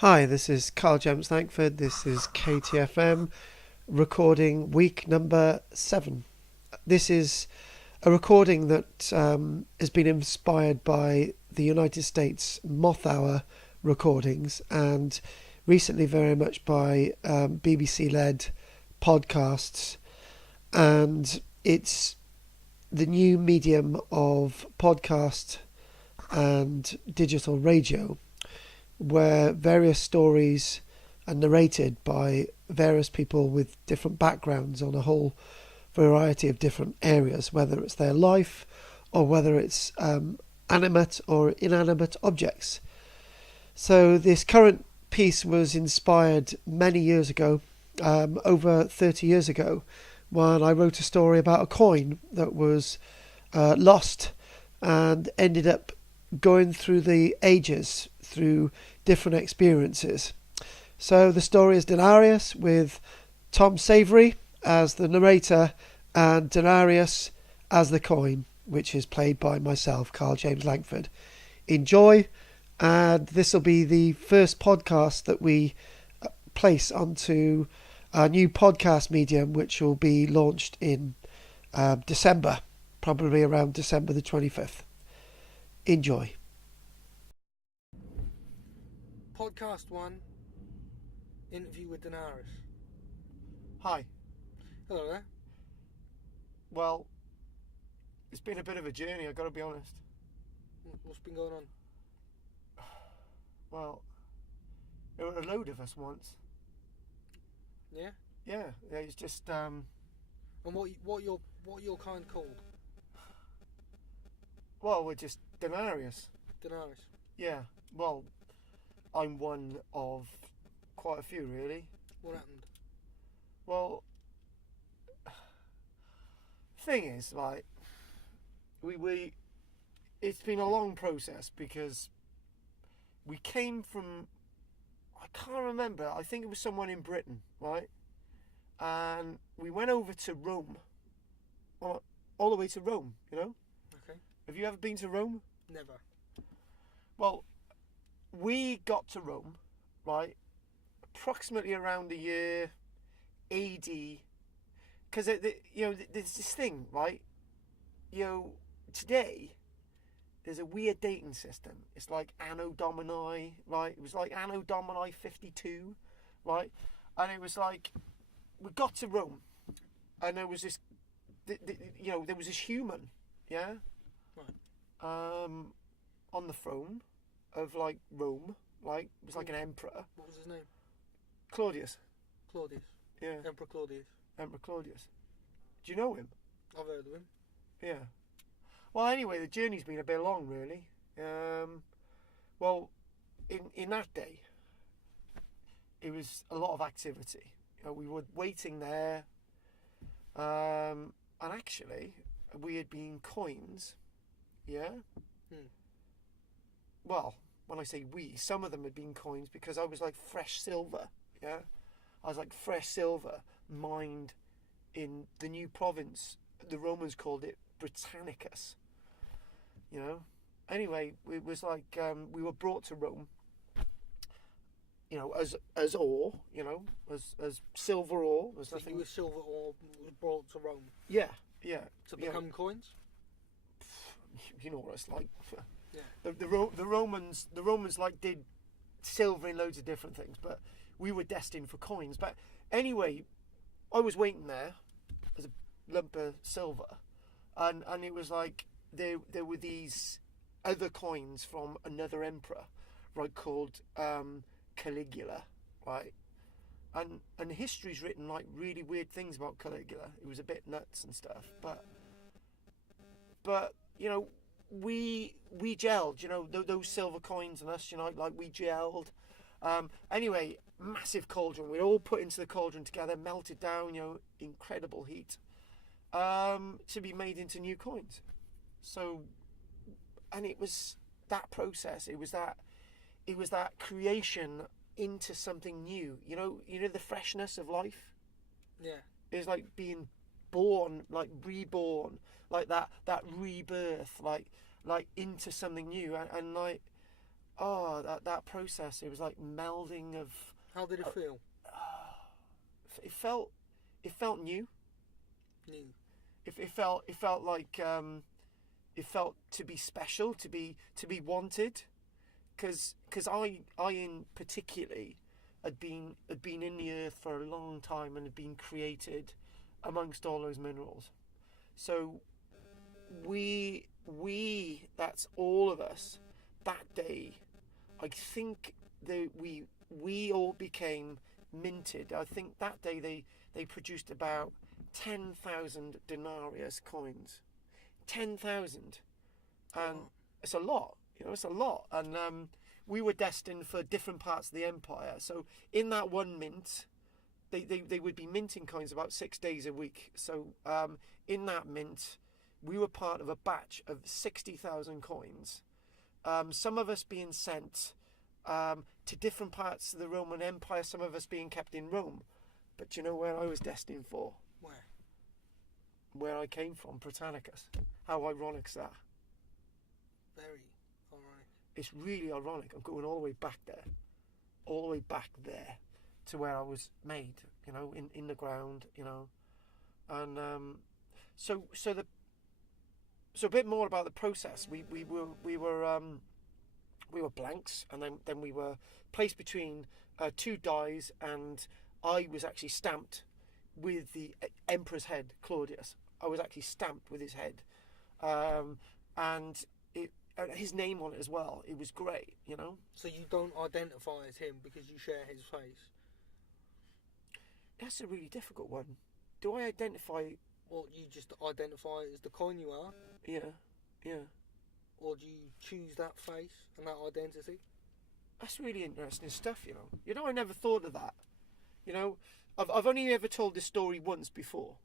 Hi, this is Karl-James Langford. This is KTFM recording week number 7. This is a recording that has been inspired by the United States Moth Hour recordings and recently very much by BBC-led podcasts. And it's the new medium of podcast and digital radio, where various stories are narrated by various people with different backgrounds on a whole variety of different areas, whether it's their life or whether it's animate or inanimate objects. So this current piece was inspired many years ago, over 30 years ago, when I wrote a story about a coin that was lost and ended up going through the ages, through different experiences. So the story is Denarius with Tom Savery as the narrator and Denarius as the coin, which is played by myself, Karl-James Langford. Enjoy, and this will be the first podcast that we place onto a new podcast medium, which will be launched in December, probably around December the 25th. Enjoy. Podcast 1, interview with Denarius. Hi. Hello there. Well, it's been a bit of a journey, I've got to be honest. What's been going on? Well, there were a load of us once. Yeah? Yeah, it's just And what your kind called? well, we're just Denarius. Denarius. Yeah. Well, I'm one of quite a few, really. What happened? Well, thing is, like, we it's been a long process because we came from, I can't remember, I think it was someone in Britain, right? And we went over to Rome, all the way to Rome, you know? Okay. Have you ever been to Rome? Never. Well, we got to Rome, right, approximately around the year AD, because there's this thing, right? Today there's a weird dating system. It's like Anno Domini, right? It was like Anno Domini 52, right? And it was like we got to Rome, and there was this, there was this human, yeah, Right. on the throne of like Rome, like it was like an emperor. What was his name? Claudius. Claudius. Yeah. Emperor Claudius. Emperor Claudius. Do you know him? I've heard of him. Yeah. Well, anyway, the journey's been a bit long, really. Well, in that day, it was a lot of activity. We were waiting there, and actually, we had been coins. Yeah. Well, when I say we, some of them had been coins because I was like fresh silver, yeah? I was like fresh silver mined in the new province. The Romans called it Britannicus, you know? Anyway, it was like we were brought to Rome, as ore, as silver ore. There's So nothing. you were silver ore was brought to Rome Yeah. to become coins? You know what it's like. Yeah. The Romans like did silver in loads of different things, but we were destined for coins. But anyway, I was waiting there as a lump of silver, and it was like there were these other coins from another emperor, right, called Caligula, right, and history's written like really weird things about Caligula. It was a bit nuts and stuff, but we gelled, those silver coins and us, like we gelled. Anyway, massive cauldron. We all put into the cauldron together, melted down, incredible heat, to be made into new coins. So, and it was that process. It was that creation into something new. The freshness of life. Yeah. It was like being born, like reborn, like that rebirth, like into something new, and like that process. It was like melding of. How did it feel? It felt new. New. It felt like it felt to be special, to be wanted, because I in particularly had been in the earth for a long time and had been created amongst all those minerals. So we that's all of us that day. I think that we all became minted. I think that day they produced about 10,000 denarius coins. 10,000, and it's a lot. It's a lot. And we were destined for different parts of the empire. So in that one mint, they would be minting coins about 6 days a week. So in that mint, we were part of a batch of 60,000 coins. Some of us being sent to different parts of the Roman Empire, some of us being kept in Rome. But do you know where I was destined for? Where I came from, Britannicus. How ironic's that? Very ironic. It's really ironic. I'm going all the way back there. All the way back there to where I was made, in the ground, And so a bit more about the process. We were blanks, and then we were placed between two dies, and I was actually stamped with the emperor's head, Claudius. I was actually stamped with his head, and his name on it as well. It was great, So you don't identify as him because you share his face? That's a really difficult one. Do I identify? Or you just identify as the coin you are? Yeah. Or do you choose that face and that identity? That's really interesting stuff, I never thought of that. I've only ever told this story once before.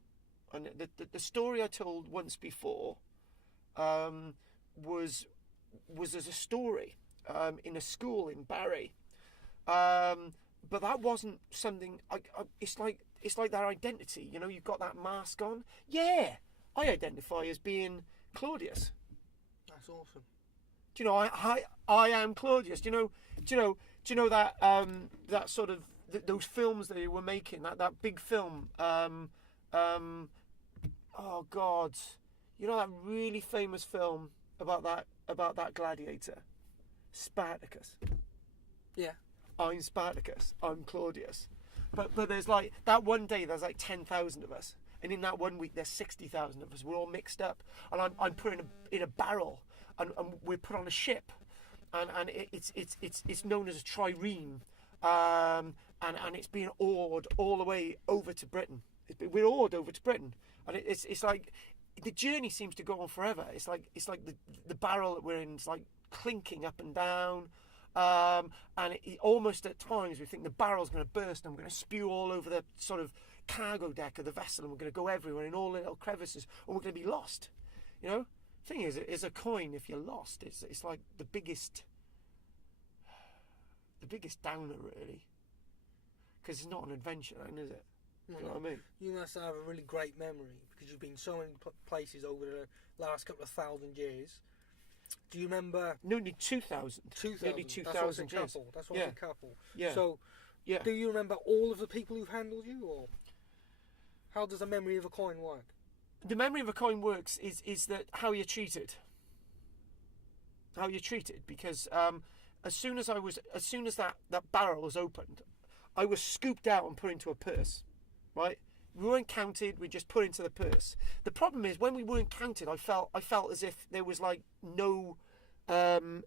And the story I told once before was as a story in a school in Barry. But that wasn't something. It's like their identity. You've got that mask on. Yeah, I identify as being Claudius. That's awesome. Do you know I am Claudius? Do you know that that sort of those films that they were making, that big film. Oh God, that really famous film about that gladiator, Spartacus. Yeah. I'm Spartacus. I'm Claudius. But there's like that one day there's like 10,000 of us, and in that one week there's 60,000 of us. We're all mixed up, and I'm put in a barrel, and we're put on a ship, and it's known as a trireme, and it's being oared all the way over to Britain. We're oared over to Britain, and it's like the journey seems to go on forever. It's like the barrel that we're in is like clinking up and down. And almost at times we think the barrel's going to burst and we're going to spew all over the sort of cargo deck of the vessel, and we're going to go everywhere in all the little crevices, and we're going to be lost. Thing is a coin, if you're lost, it's like the biggest downer, really, because it's not an adventure then, is it? Do you know what I mean? You must have a really great memory because you've been so many places over the last couple of 1,000 years. Do you remember? Nearly 2,000. 2,000. Nearly 2,000 years. That's why it's a couple. Yeah. So, yeah. Do you remember all of the people who've handled you, or how does the memory of a coin work? The memory of a coin works is that how you're treated. How you're treated, because as soon as that barrel was opened, I was scooped out and put into a purse, right? We weren't counted. We just put into the purse. The problem is when we weren't counted, I felt as if there was like no value.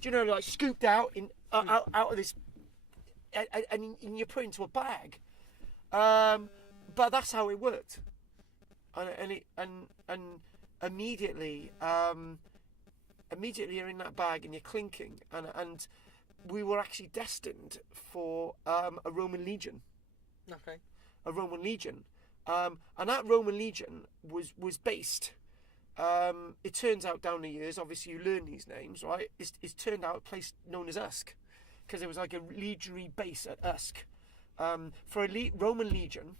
Do you know, like scooped out out of this, and you're put into a bag. But that's how it worked, and immediately you're in that bag and you're clinking, and we were actually destined for a Roman legion. Okay. A Roman legion, and that Roman legion was based. It turns out down the years, obviously you learn these names, right? It's turned out a place known as Usk, because it was like a legionary base at Usk. For a Roman legion,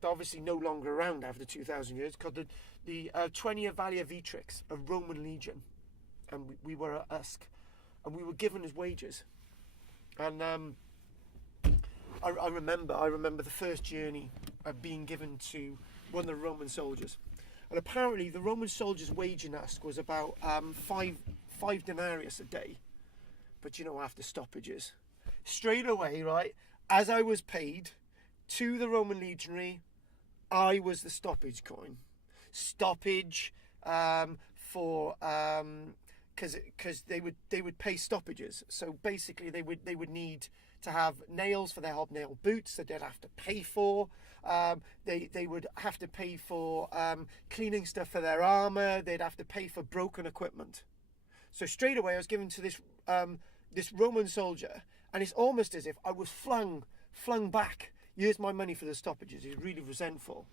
they're obviously no longer around after 2,000 years, because the 20 Valia Vitrix, a Roman legion, and we were at Usk, and we were given as wages. And I remember the first journey being given to one of the Roman soldiers, and apparently the Roman soldiers' wage in Usk was about five denarius a day, but after stoppages, straight away, right, as I was paid to the Roman legionary, I was the stoppage coin. Stoppage for because they would pay stoppages. So basically, they would need to have nails for their hobnail boots that they'd have to pay for. They would have to pay for cleaning stuff for their armor. They'd have to pay for broken equipment. So straight away, I was given to this Roman soldier, and it's almost as if I was flung back. Here's my money for the stoppages. He's really resentful.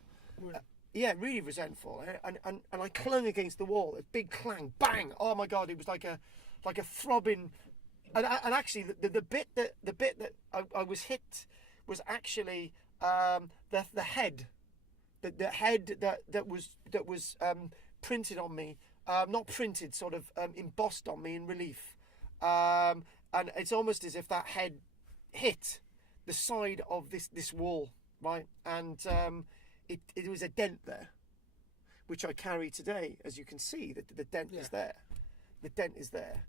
Yeah, really resentful. And I clung against the wall. A big clang, bang! Oh my God! It was like a throbbing. And actually, the bit that I was hit was actually the head. The head that was printed on me. Not printed, sort of embossed on me in relief. And it's almost as if that head hit the side of this wall, right? And it was a dent there, which I carry today, as you can see. The dent is there. The dent is there.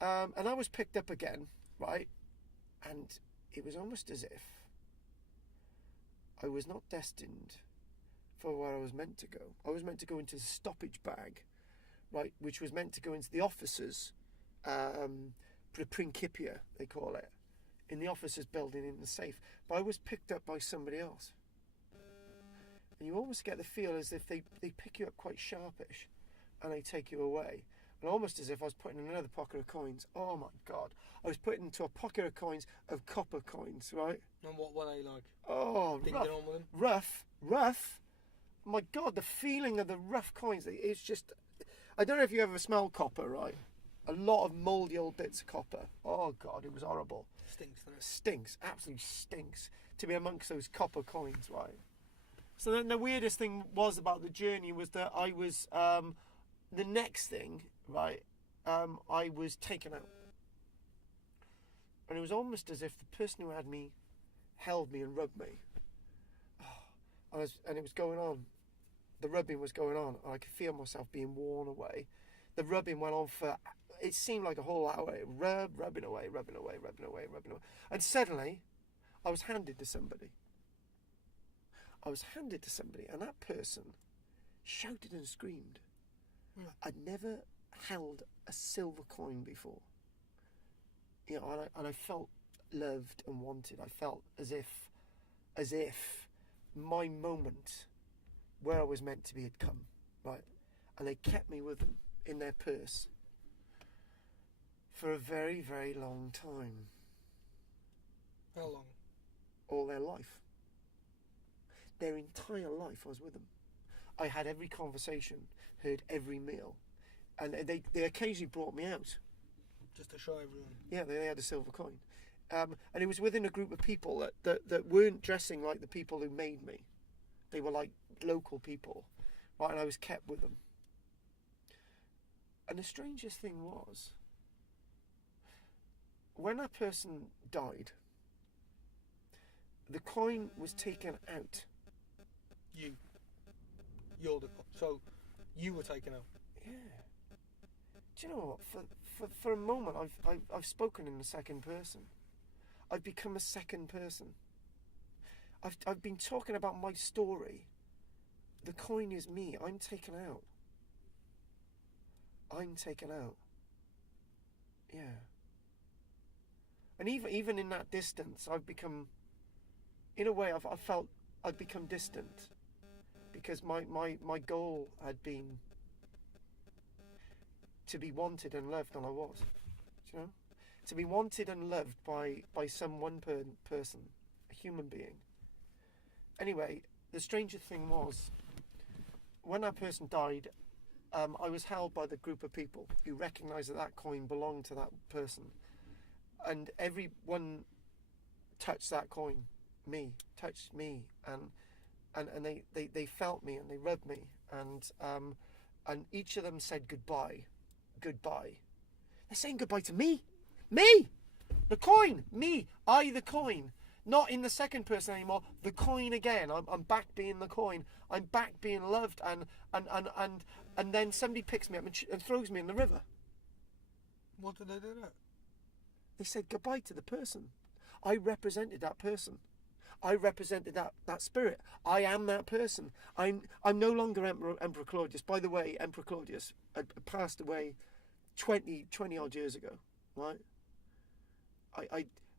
And I was picked up again, right? And it was almost as if I was not destined for where I was meant to go. I was meant to go into the stoppage bag, right, which was meant to go into the officers' principia, they call it, in the officers' building in the safe. But I was picked up by somebody else. And you almost get the feel as if they pick you up quite sharpish and they take you away. And almost as if I was put in another pocket of coins. Oh my God. I was put into a pocket of coins, of copper coins, right? And what were they like? Oh, rough. My God, the feeling of the rough coins, it's just... I don't know if you ever smell copper, right? A lot of mouldy old bits of copper. Oh God, it was horrible. Stinks, doesn't it? Stinks, absolutely stinks. To be amongst those copper coins, right? So then the weirdest thing was about the journey was that I was... the next thing, right, I was taken out. And it was almost as if the person who had me held me and rubbed me. And it was going on. The rubbing was going on. I could feel myself being worn away. The rubbing went on for, it seemed like a whole hour. Rubbing away. And suddenly, I was handed to somebody. And that person shouted and screamed. I'd never held a silver coin before. And I felt loved and wanted. I felt as if my moment where I was meant to be had come, right? And they kept me with them in their purse for a very, very long time. How long? All their life. Their entire life I was with them. I had every conversation, heard every meal, and they occasionally brought me out. Just to show everyone. Yeah, they had a silver coin. And it was within a group of people that weren't dressing like the people who made me. They were like local people, right? And I was kept with them. And the strangest thing was, when that person died, the coin was taken out. So you were taken out. Yeah. Do you know what? For a moment, I've spoken in the second person. I've become a second person. I've been talking about my story. The coin is me. I'm taken out. Yeah. And even in that distance, I've become, in a way, I felt I'd become distant. Because my goal had been to be wanted and loved, and I was. Do you know? To be wanted and loved by some one person, a human being. Anyway, the stranger thing was, when that person died, I was held by the group of people who recognised that coin belonged to that person. And everyone touched that coin, touched me, and they felt me and they rubbed me, and each of them said goodbye. They're saying goodbye to me, the coin, me, I the coin. Not in the second person anymore. The coin again. I'm back being the coin. I'm back being loved, and then somebody picks me up and throws me in the river. What did they do that? They said goodbye to the person. I represented that person. I represented that spirit. I am that person. I'm no longer Emperor Claudius. By the way, Emperor Claudius had passed away 20 odd years ago, right?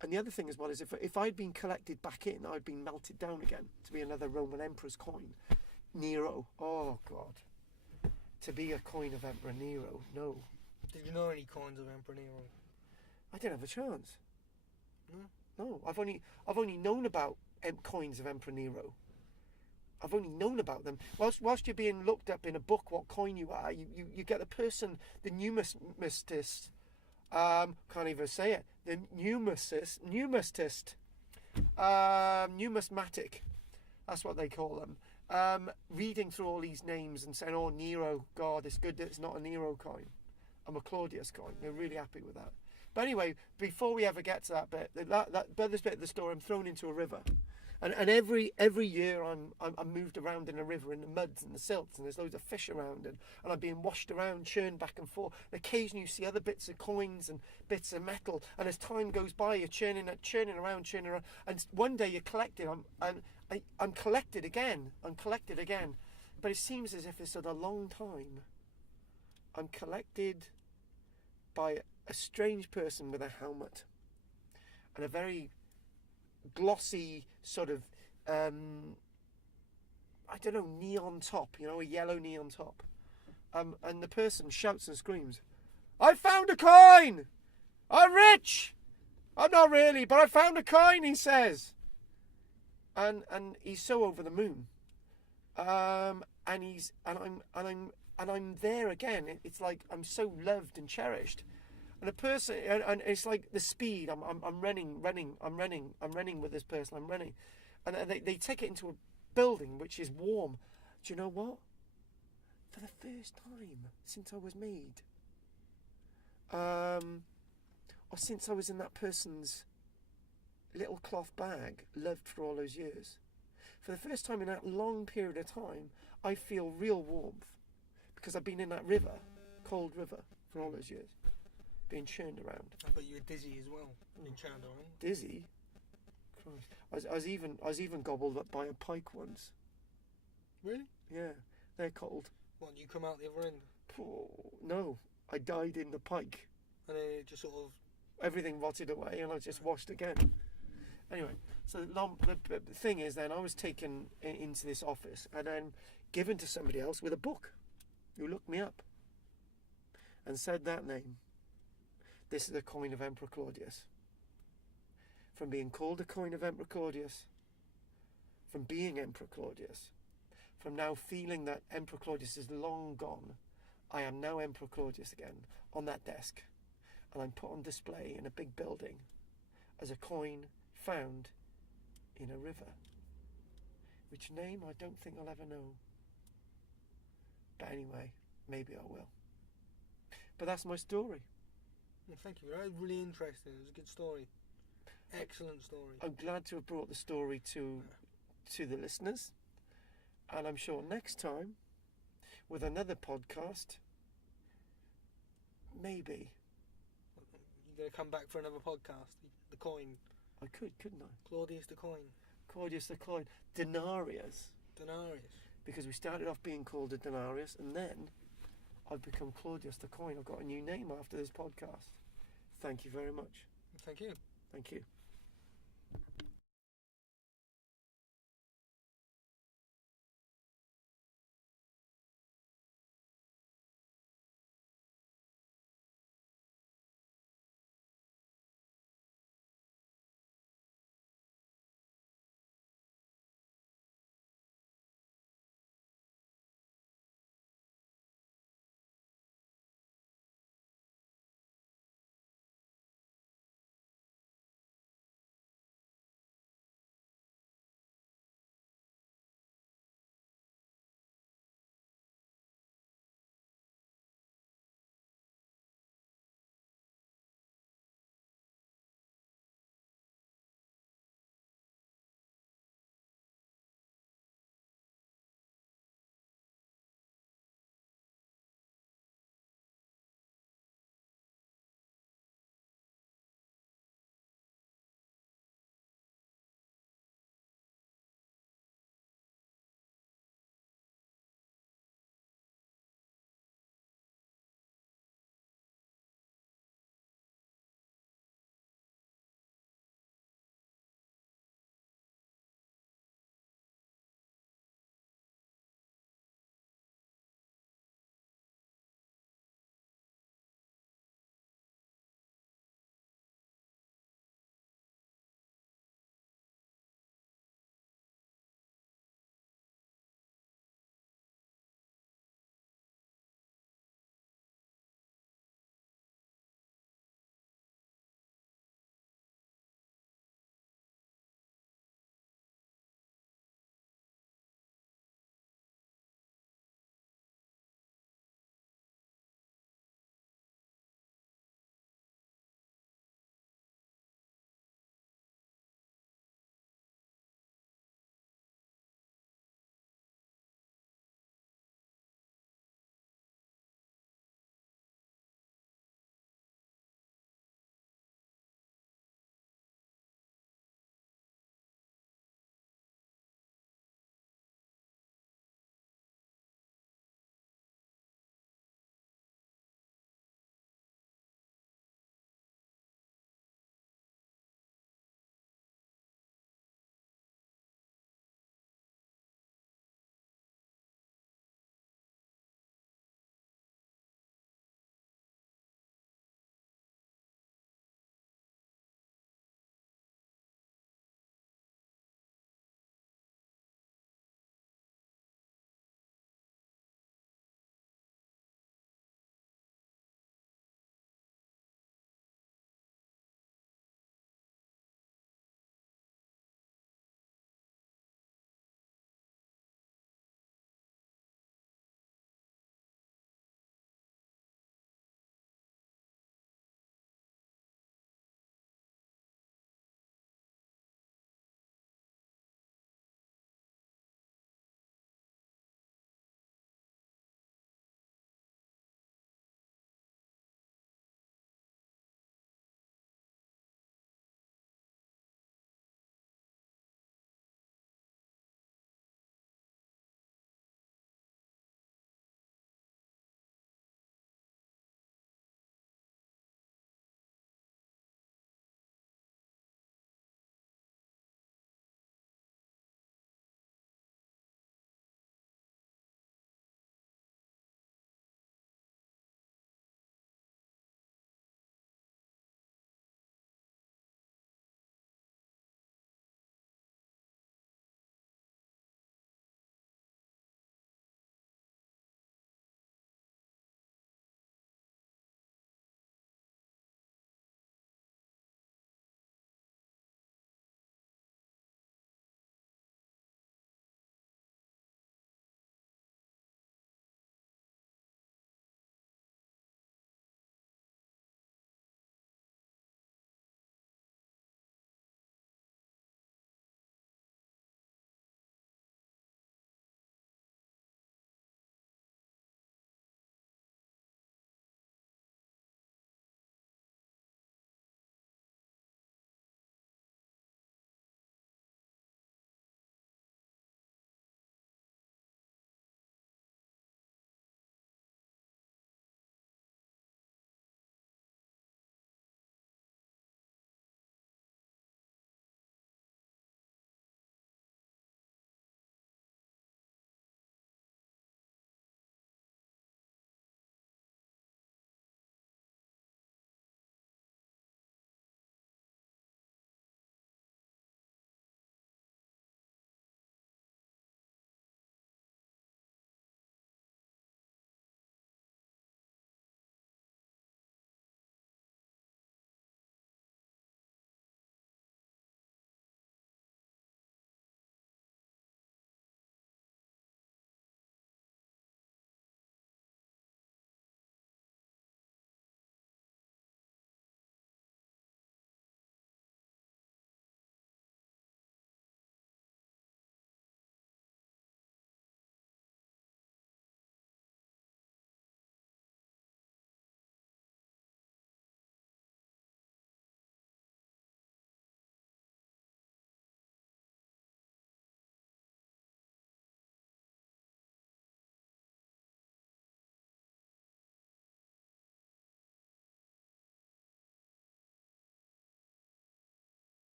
And the other thing as well is if I'd been collected back in, I'd been melted down again to be another Roman emperor's coin. Nero. Oh, God. To be a coin of Emperor Nero. No. Did you know any coins of Emperor Nero? I didn't have a chance. No? No. I've only known about coins of Emperor Nero. I've only known about them. Whilst you're being looked up in a book what coin you are, you get the person, the numismatist, can't even say it, the numismatic, that's what they call them, reading through all these names and saying, oh, Nero, God, it's good that it's not a Nero coin. I'm a Claudius coin. They're really happy with that. But anyway, before we ever get to that bit, this bit of the story, I'm thrown into a river. And every year I'm moved around in a river in the muds and the silts, and there's loads of fish around, and I'm being washed around, churned back and forth. And occasionally you see other bits of coins and bits of metal, and as time goes by, you're churning around, and one day you're collected. I'm collected again. But it seems as if it's at a long time. I'm collected by a strange person with a helmet and a very glossy sort of neon top, a yellow neon top, and the person shouts and screams, I found a coin, I'm rich. I'm not really, but I found a coin, he says, and he's so over the moon, and I'm there again. It's like I'm so loved and cherished. And a person, and it's like the speed. I'm running with this person. I'm running, and they take it into a building which is warm. Do you know what? For the first time since I was made, or since I was in that person's little cloth bag, loved for all those years, for the first time in that long period of time, I feel real warmth because I've been in that river, cold river, for all those years. Being churned around. I bet you were dizzy as well, being churned around. Dizzy? Christ. I was even gobbled up by a pike once. Really? Yeah, they're cold. What, you come out the other end? Oh, no, I died in the pike. And then it just sort of... Everything rotted away and I just washed again. Anyway, so the thing is then I was taken into this office and then given to somebody else with a book who looked me up and said that name. This is a coin of Emperor Claudius. From being called a coin of Emperor Claudius, from being Emperor Claudius, from now feeling that Emperor Claudius is long gone, I am now Emperor Claudius again on that desk. And I'm put on display in a big building as a coin found in a river. Which name I don't think I'll ever know. But anyway, maybe I will. But that's my story. Well, thank you. That was really interesting. It was a good story. Excellent story. I'm glad to have brought the story to the listeners. And I'm sure next time, with another podcast, maybe. You're going to come back for another podcast? The coin. I couldn't I? Claudius the coin. Claudius the coin. Denarius. Because we started off being called a Denarius, and then I've become Claudius the coin. I've got a new name after this podcast. Thank you very much. Thank you. Thank you.